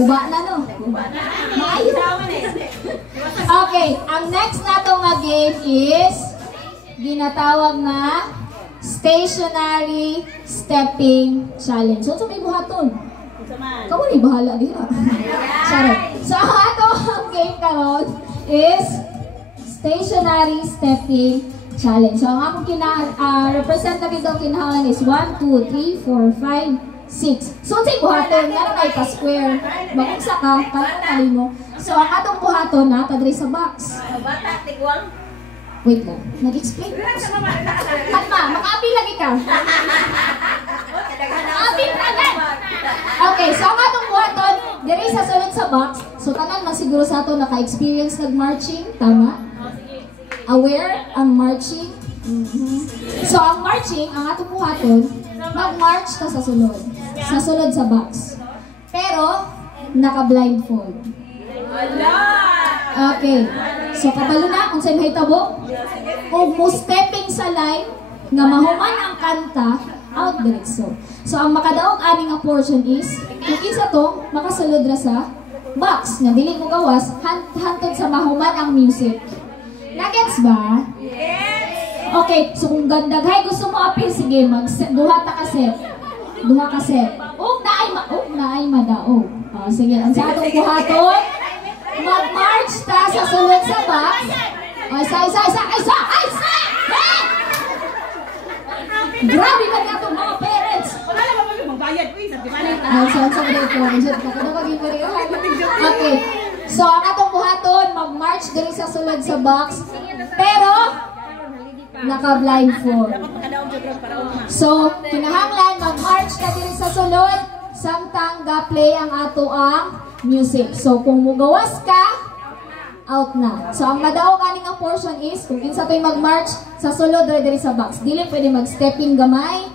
Guba na no. Okay, ang next na to nga game is ginatawag na stationary stepping challenge. So, may buhaton. Kamu ni bahala din ha. Charot. So, ang atong game karon is stationary stepping challenge. So, ang akong representative daw kinahanglan is 1, 2, 3, 4, 5, 6. So, say buhaton, nga na pa square. Bagong ka, kaya mo. So, ang atong buhaton na, tadri sa box. Bata, tigwang. Wait lang, nag-explain. Kalma, makaapil lagi ka. Makaapil ka agad. Okay, so ang atong buhaton, diri sa sulod sa box. So, tanan man siguro sa ato naka-experience nag-marching. Tama? Aware ang marching. So, ang marching, ang atong buhaton, mag-march ka sa sulod. Sa sulod sa box. Pero, naka-blindfold. Okay. So, kabalo na, kung sa'yo mahitabo, kung mo stepping sa line, nga mahuman ang kanta, out diretso. So, ang makadaog ani nga portion is, kung isa to, makasulod ra sa box, nga dili mo gawas, hantod sa mahuman ang music. Nagets ba? Okay, so kung gandaghay gusto mo apil, sige, duha ta ka set. Duha ka set. Naay madaog. Sige, ang sa atong buhaton, mag-march ta sa sulod sa box. Isa! Hey! Grabe ka nga itong mga parents! Wala lang ba magbayad? Uy, sabi ba na? Okay. So, ang atong buhaton, mag-march diri sa sulod sa box. Pero, naka-blindfold. So, kinahanglan, mag-march ka diri sa sulod, samtang ga-play ang ato ang music. So, kung mugawas ka, out na. So, ang madaog aning ang portion is, kung kinsa to'y mag-march sa sulod, diri sa box. Dili pwede mag-stepping gamay,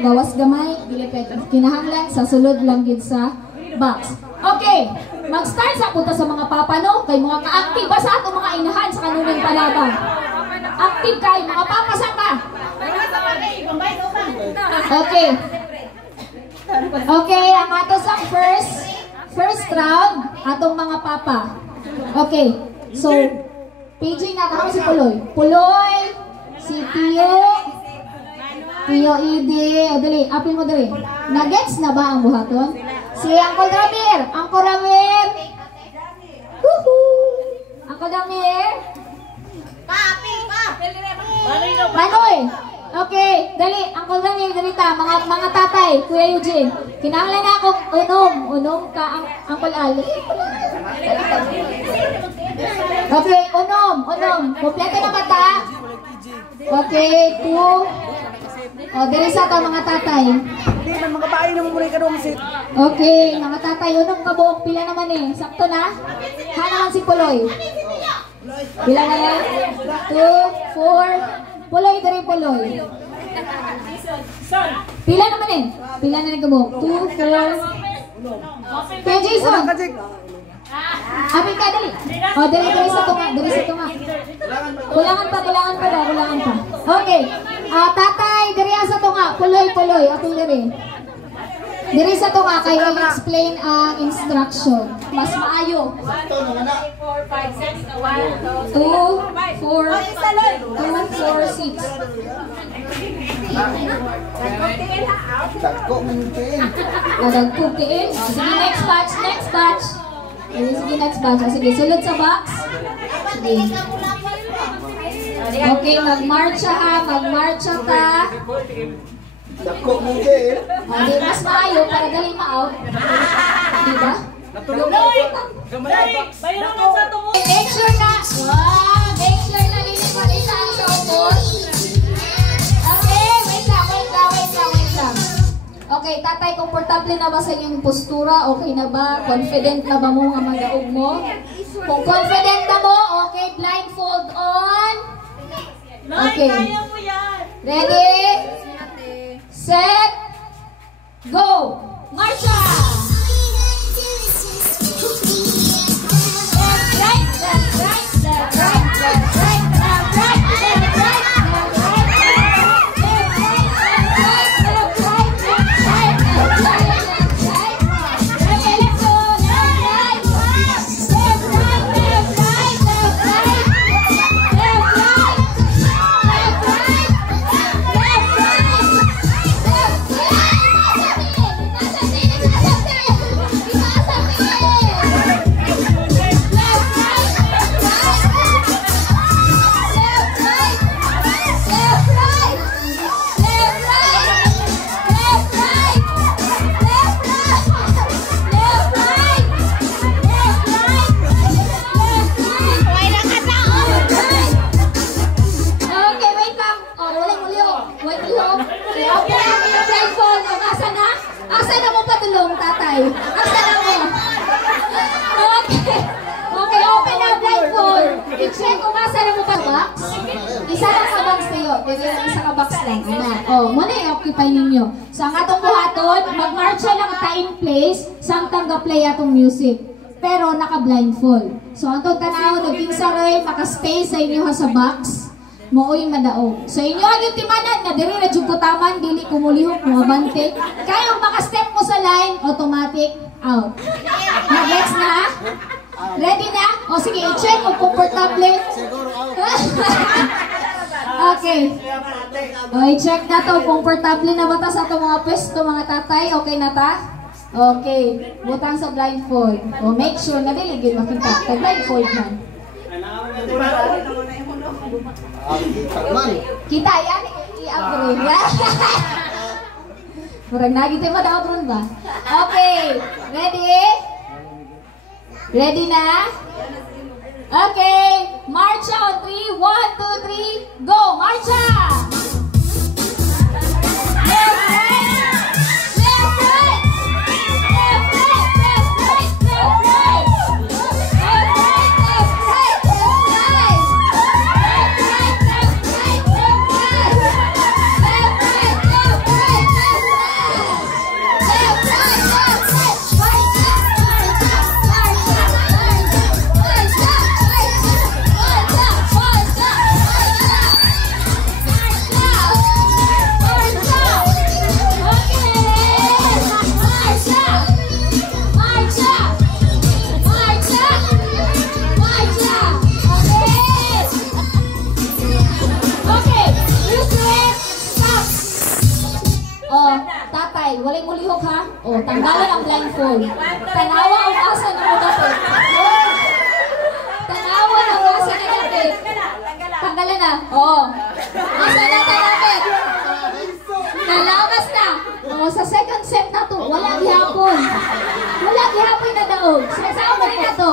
gawas gamay, dili pwede. Kinahanglan, sa sulod lang gid sa box. Okay, mag-start sa punta sa mga papa, no? Kay mga ka-active ba sa ato mga inahan sa kanunang palaban? Active kay mga papa, saan ka? Okay. Okay, ang ato sa first round, atong mga papa. Okay, so, PJ na, kahang si Puloy. Puloy, si Tio Ide, o dali, apil mo dali. Nagets na ba ang buhaton? Si Uncle Ramir, Woohoo! Uncle Ramir. Manoy! Okay, dali, Uncle Ramir, dali ta, mga tatay, Kuya Eugene. Kinahanglan na ako, unom ka, Uncle Al. Okay, unom. Kompleto na mata. Okay, 2. O, dali sa ito, mga tatay. Hindi, mga bahay naman muna ka doon, sit. Okay, mga tatay, unom ka buok. Pila naman eh. Sakto na? Ha naman si Puloy. Pila na yan? 2, 4. Puloy, dari Puloy. Pila naman eh. Pila na nagkabuok. 2, 4. Kaya Jason. Apin ka, dali. O, dali sa tunga. Kulangan pa. Okay. Tatay, dali sa tunga. Puloy. Apin dali. Dali sa tunga, kayo explain ang instruction. Mas maayo. 2, 4, 6. Dagkutiin. Sige, next batch. Sige, next batch. Sige, sulod sa box. Sige. Okay, magmarcha ka. Di mas maayo para dali ma-out. Diba? Make sure na lilipad isang sa upos. Okay, wait lang. Okay, tatay, komportable na ba sa inyong postura? Okay na ba? Confident na ba mo nga magaog mo? Kung confident na mo, okay, blindfold on. Okay. Ready? Set. Go! Marcha! Left, right. i-check kung asa na mo ba box. Isa lang ka box kayo. Dito lang isa ka box lang. Ana. Muna i-occupy ninyo. So, ang atong buhaton, mag-marcha lang time place, samtang ga-play atong music. Pero naka-blindfold. So, ang itong tanaw, nagkinsaroy, makastay sa inyo ha sa box. Mooy madaog. So, inyo ang yung timanan nga, diri na dyan ko taman, dili kumulihok, mga bante. Kaya maka-step mo sa line, automatic, out. Next na? Ready na? O sige, i-check kung komportable. Okay. O, i-check na to. Komportable na ba ta sa itong mga pwesto, mga tatay? Okay na ta? Okay. Butang sa blindfold. O, make sure na diligid makita. Tag-blindfold man. Kita, yan. I-upgrade. Murag nagitay mo na upgrade ba? Okay. Ready? Ready na? Okay. Marcha on 3. 1, 2, 3. Go! Marcha! Left, right! Left, right! Left, right! Left, right! Left, right! Left, right! Left, right! Left, right! Left, right! Left, right! Left, right! Left, right! Left, right! Left, right! Left, right! Left, right! Marcha! Walay mo lihok ha? O, tanggalan ang blindfold. Tanawa ang asa na mo dapat. Tanawa ang asa na dapat. Tanggalan na. O. Asa na dapat. Nalawas na. O, sa second set na to, wala gihapon. Wala gihapon na daog. Sasama rin na to.